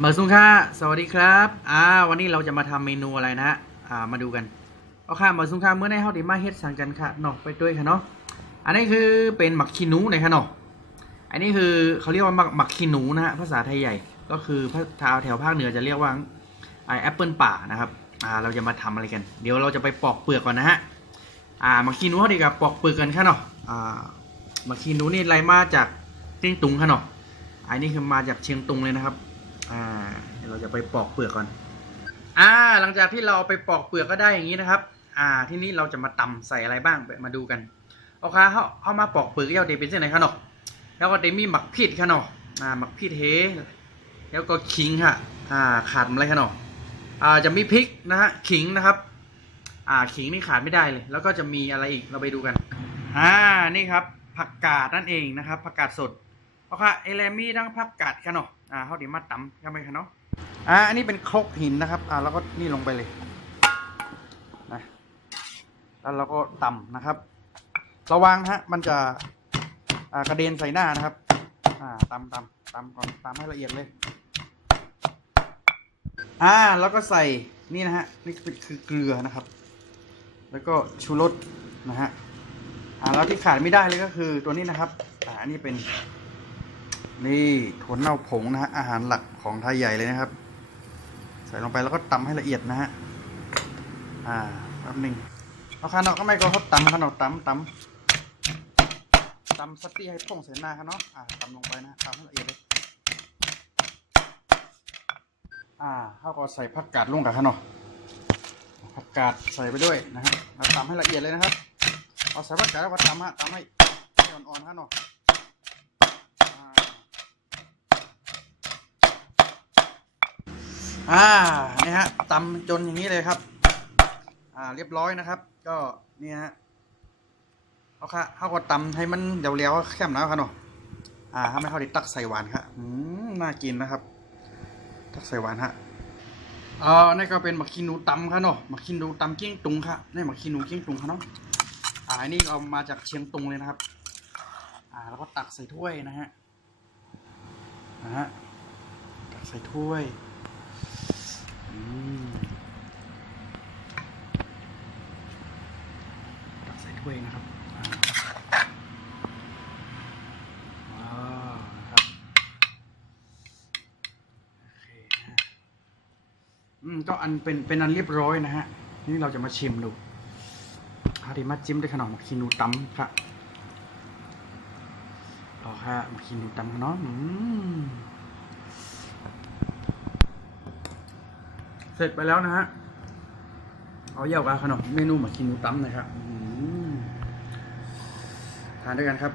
มาสุงค่ะสวัสดีครับวันนี้เราจะมาทำเมนูอะไรนะฮะมาดูกันเอาค่ะมาสุงค่ะเมื่อในเฮาได้มาเฮ็ดสั่งกันค่ะเนาะไปด้วยค่ะเนาะอันนี้คือเป็นหมักขี้หนูนะค่ะเนาะอันนี้คือเขาเรียกว่าหมักขี้หนูนะฮะภาษาไทยใหญ่ก็คือแถวภาคเหนือจะเรียกว่าแอปเปิลป่านะครับเราจะมาทำอะไรกันเดี๋ยวเราจะไปปอกเปลือกก่อนนะฮะหมักขี้หนูเขาดีกับปอกเปลือกกันค่ะเนาะหมักขี้หนูนี่ไรมาจากเชียงตุงค่ะเนาะอันนี้คือมาจากเชียงตุงเลยนะครับเราจะไปปอกเปลือกก่อนหลังจากที่เราไปปอกเปลือกก็ได้อย่างนี้นะครับทีนี้เราจะมาตำใส่อะไรบ้างมาดูกันเอาค่ะเขามาปอกเปลือกเอาเดเป็นเส้นไหนคะเนาะแล้วก็เดมีหมักพริกค่ะเนาะหมักพริกเทแล้วก็ขิงค่ะขาดอะไรคะเนาะจะมีพริกนะฮะขิงนะครับขิงนี่ขาดไม่ได้เลยแล้วก็จะมีอะไรอีกเราไปดูกันนี่ครับผักกาดนั่นเองนะครับผักกาดสดเอาค่ะเอเลมี่ทั้งผักกาดค่ะเนาะเขาดีมาตำกันไปค่ะเนาะอันนี้เป็นครกหินนะครับแล้วก็นี่ลงไปเลยนะแล้วเราก็ตำนะครับระวังฮะมันจะกระเด็นใส่หน้านะครับตำก่อนตำให้ละเอียดเลยแล้วก็ใส่นี่นะฮะนี่คือเกลือนะครับแล้วก็ชูรสนะฮะแล้วที่ขาดไม่ได้เลยก็คือตัวนี้นะครับอันนี้เป็นนี่ถั่วเน่าผงนะฮะอาหารหลักของไทยใหญ่เลยนะครับใส่ลงไปแล้วก็ตำให้ละเอียดนะฮะแป๊บนึงเอาขนมก็ไม่ก็เขาตำขนมตำสตี้ให้พ่งเสียหน้าครับเนาะตำลงไปนะตำให้ละเอียดเลยเขาก็ใส่ผักกาดลงกับขนมผักกาดใส่ไปด้วยนะฮะแล้วตำให้ละเอียดเลยนะครับเอาใส่ผักกาดแล้วก็ตำให้อ่อนๆครับเนาะนี่ฮะตำจนอย่างนี้เลยครับเรียบร้อยนะครับก็นี่ฮะเขาก็ตำให้มันเรียวๆแค่มนะครับเนาะทำให้เขาได้ตักใส่หวานครับน่ากินนะครับตักใส่หวานฮะนี่ก็เป็นหมักขี้หนูตำครับเนาะหมักขี้หนูตำเกี้ยงตุงครับนี่หมักขี้หนูเกี้ยงตุงครับเนาะอันนี้เรามาจากเชียงตุงเลยนะครับแล้วก็ตักใส่ถ้วยนะฮะตักใส่ถ้วยตักใส่ถ้วยนะครับครับโอเคก็เป็นอันเรียบร้อยนะฮะนี่เราจะมาชิมดูที่มาจิ้มด้วยขนมหมักขี้หนูตำครับหมักขี้หนูตำเนาะเสร็จไปแล้วนะฮะเอาเยี่ยวกับขนมเมนูหมักขี้หนูตำนะครับทานด้วยกันครับ